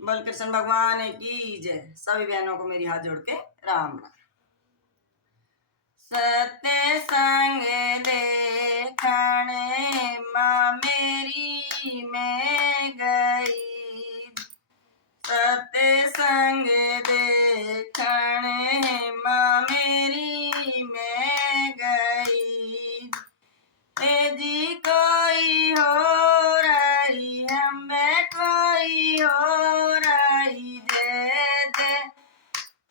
बोल कृष्ण भगवान की जय। सभी बहनों को मेरी हाथ जोड़ के राम राम। सत्य संग देखने माँ मेरी मैं गई। सत्य संग देखने माँ मेरी मैं गई। जी कोई हो रही हमें कोई हो रही जय जय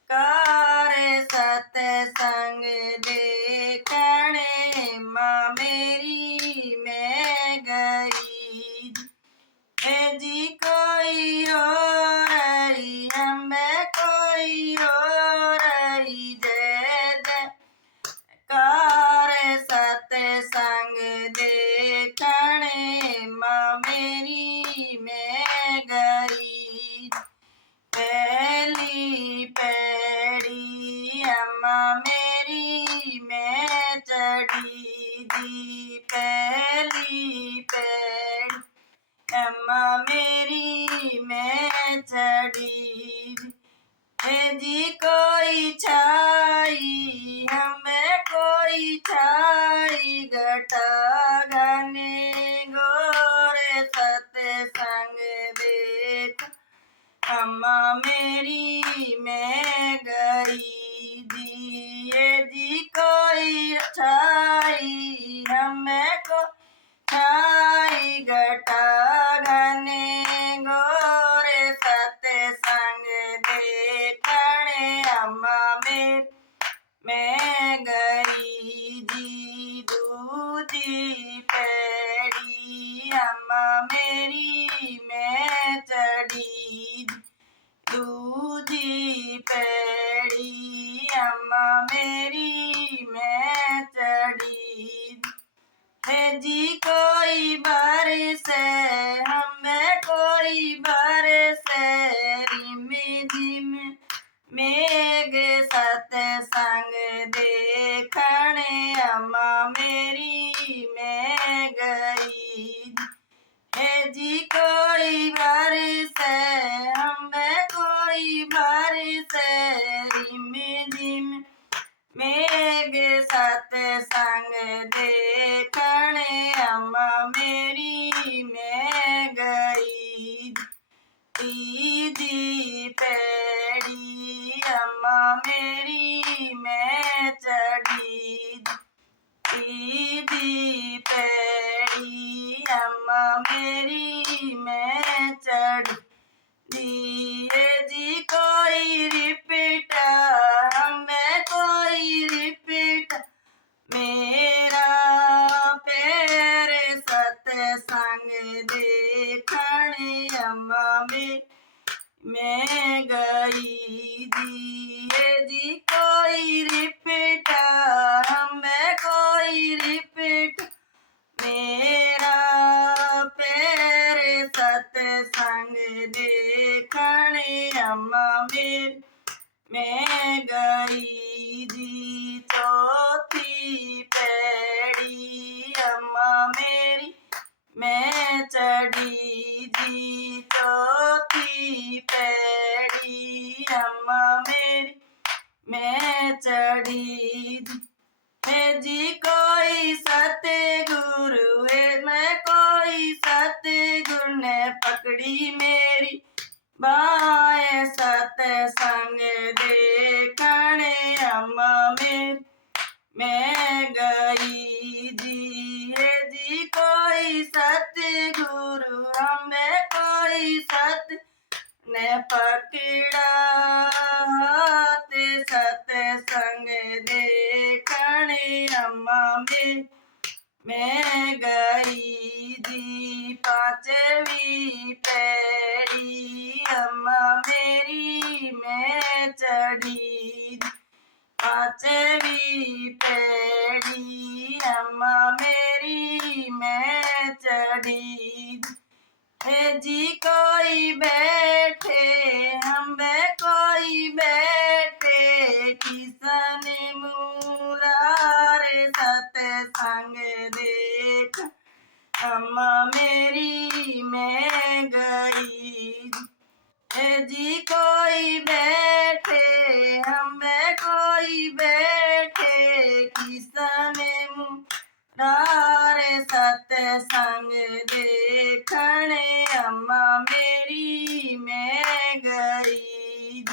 कार सत्संग देखने माँ मेरी मैं गई। जी कोई हो रही हमें कोई हो रही जय जय कार सत्संग देखने माँ मेरी मैं गई। पहली पैड़ी अम्मा मेरी मैं चढ़ी दी। पहली पैड़ी अम्मा मेरी मैं चढ़ी जी कोई छाई हमें कोई छाई घटा घने गोरे सत्संग देख अम्मा मेरी मैं गई। दिए जी कोई छाई हमें को छाई घटा घने गोरे सत्संग देखने अम्मा मैं गई। जी दूजी पैड़ी अम्मा मेरी मैं चढ़ी। दूजी पैड़ी अम्मा मेरी मैं चढ़ी। जी कोई बारिश हमें कोई बारिश रिम झिम मेघ सत्संग देखने अम्मा मेरी मैं गई। जी कोई बारिश हमें कोई बारिश रिम झिम मेघ सत्संग देखने अम्मा मेरी मैं गई। तीजी पैड़ी अम्मा मेरी मैं चढ़ी। तीजी पैड़ी अम्मा मेरी मैं चढ़ी। जी कोई रिपीट हमें कोई रिपीट मेरा पैर सत्संग देखने अम्मा मैं गई। दिए जी कोई रिपीट हमें कोई रिपीट मेरा पैर सत्संग देखने अम्मा मैं गई। जी चौथी पैड़ी अम्मा मेरी मैं चढ़ी। जी चौथी पैड़ी अम्मा मेरी मैं चढ़ी। जी कोई सतगुरु है मैं कोई सतगुरु ने पकड़ी मेरी बाएं सत्संग देखने अम्मा मैं गई। जी कोई सतगुरु हमें कोई सत ने पकड़ा हाथ सत्संग देखने अम्मा मैं गई। जी पांचवी पैड़ी अम्मा मेरी मैं चढ़ी। पांचवी पैड़ी अम्मा मेरी मैं चढ़ी। जी कोई बैठे हमें कोई बैठे किसन मुरारे सत्संग देख अम्मा मेरी मैं गई। जी कोई बैठे हमें कोई बैठे किसने मुरारे सत्संग देखने अम्मा मेरी मैं गई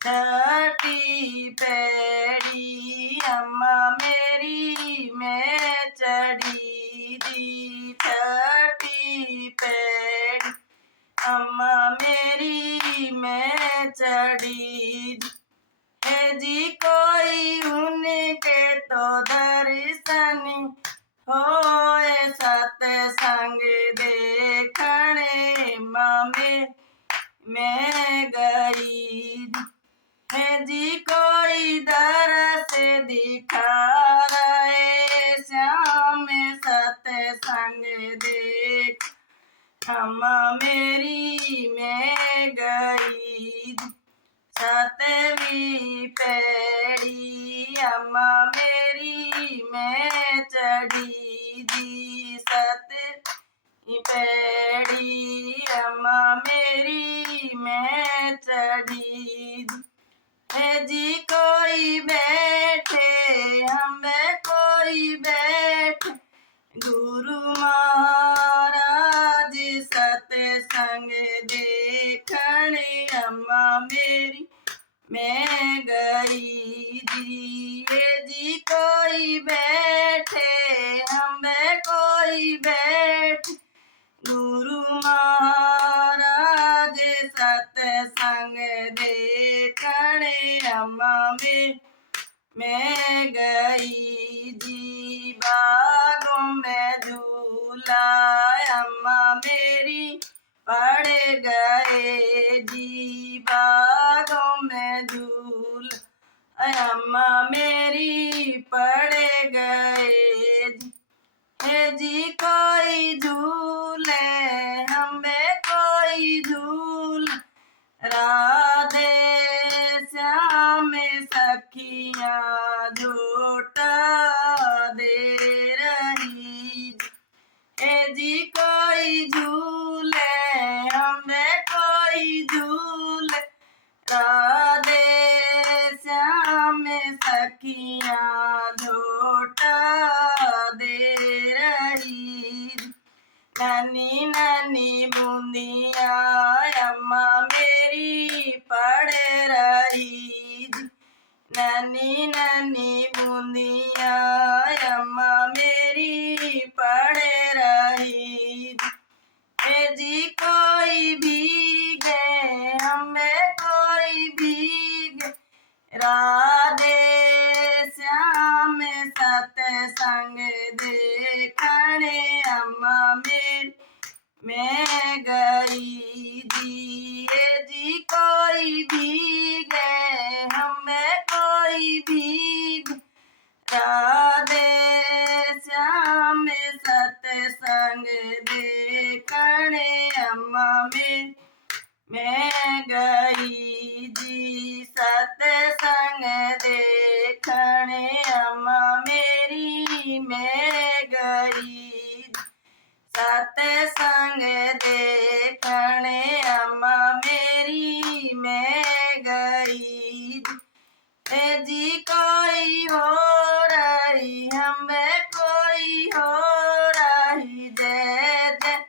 छठी पैड़ी अम्मा मेरी मैं चढ़ी दी छठी पैड़ी अम्मा मेरी मैं चढ़ी है जी कोई उनके तो दर्शन होए सत्संग देखने माँ मैं गई है जी कोई दरस दिखा रहे श्याम सत्संग देख अम्मा मेरी मैं गई सातवीं पैड़ी अम्मा मेरी मैं चढ़ी दी सातवीं पैड़ी अम्मा मेरी मैं चढ़ी दी है जी कोई बैठे हमें कोई बैठे गुरु महाराज सत्संग देखने अम्मा मेरी मैं गई जी कोई बैठे हमें कोई बैठे गुरु महाराज सत्संग देखने अम्मा मैं गई जी बागों में झूला अम्मा मेरी पड़ गए जी बागों में झूला अम्मा मेरी पड़ गए है जी कोई झूले हमें कोई झूल राधे श्याम सखियाँ झूठा दे रही है जी कोई झूले हमें कोई झूल राधे श्याम सखियाँ झूठा दे रही ननी ननी बूंदिया अम्मा मेरी पड़ रही ननी ननी बूंदिया अम्मा मेरी पड़ रही जी कोई भीगे हमें कोई भीगे राधे श्याम सत्संग देखने अम्मा मेरी मैं गई जी कोई भीगे हमें कोई भीग राधे श्याम सत्संग देखने अम्मा मैं गई जी सत्संग देखने अम्मा मेरी मैं गई सत्संग देखने अम्मा मेरी मैं गई जी कोई हो रही हमें कोई हो रही जय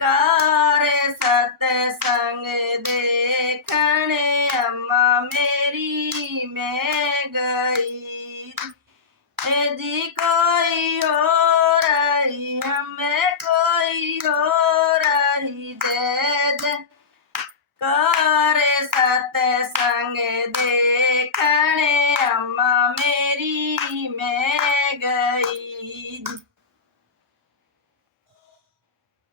जयकार सत्संग देखने अम्मा मेरी मैं गई जी कोई हो रही हमें कोई हो रही जय जयकार सत्संग देखने अम्मा मेरी